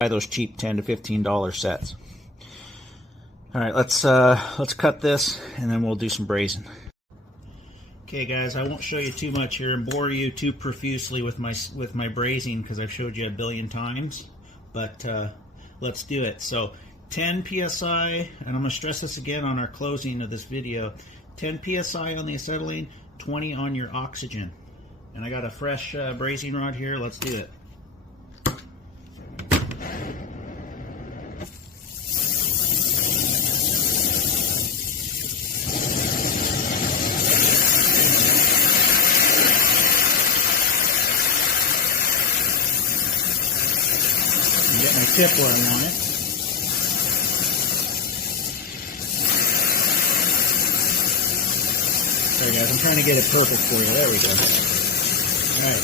Buy those cheap $10 to $15 sets. All right, let's cut this and then we'll do some brazing. Okay guys, I won't show you too much here and bore you too profusely with my brazing because I've showed you a billion times, but let's do it. So 10 psi, and I'm going to stress this again on our closing of this video, 10 psi on the acetylene, 20 on your oxygen. And I got a fresh brazing rod here. Let's do it. Get my tip where I want it. Sorry guys, I'm trying to get it perfect for you. There we go. All right.